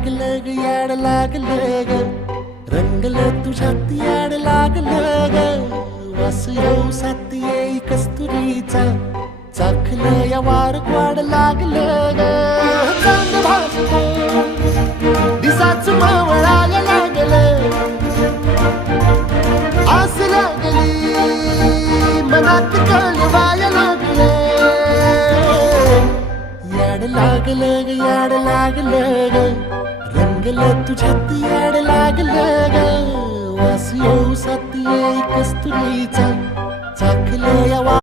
लागलं ग याड लागलं ग रंगलं तुझ्यात याड लागलं ग वास येऊ साथ येई कस्तुरीचा चाखलं या वार वाड लागलं ग चांद भासलं दिसाच मावळायला लागलं आस लागली मनात कळवायला लागलं याड लागलं ग याड लागलं ग रंगलं तुझ्यात याड लागलं ग वास येऊ साथ येई कस्तुरीचा चाखलं या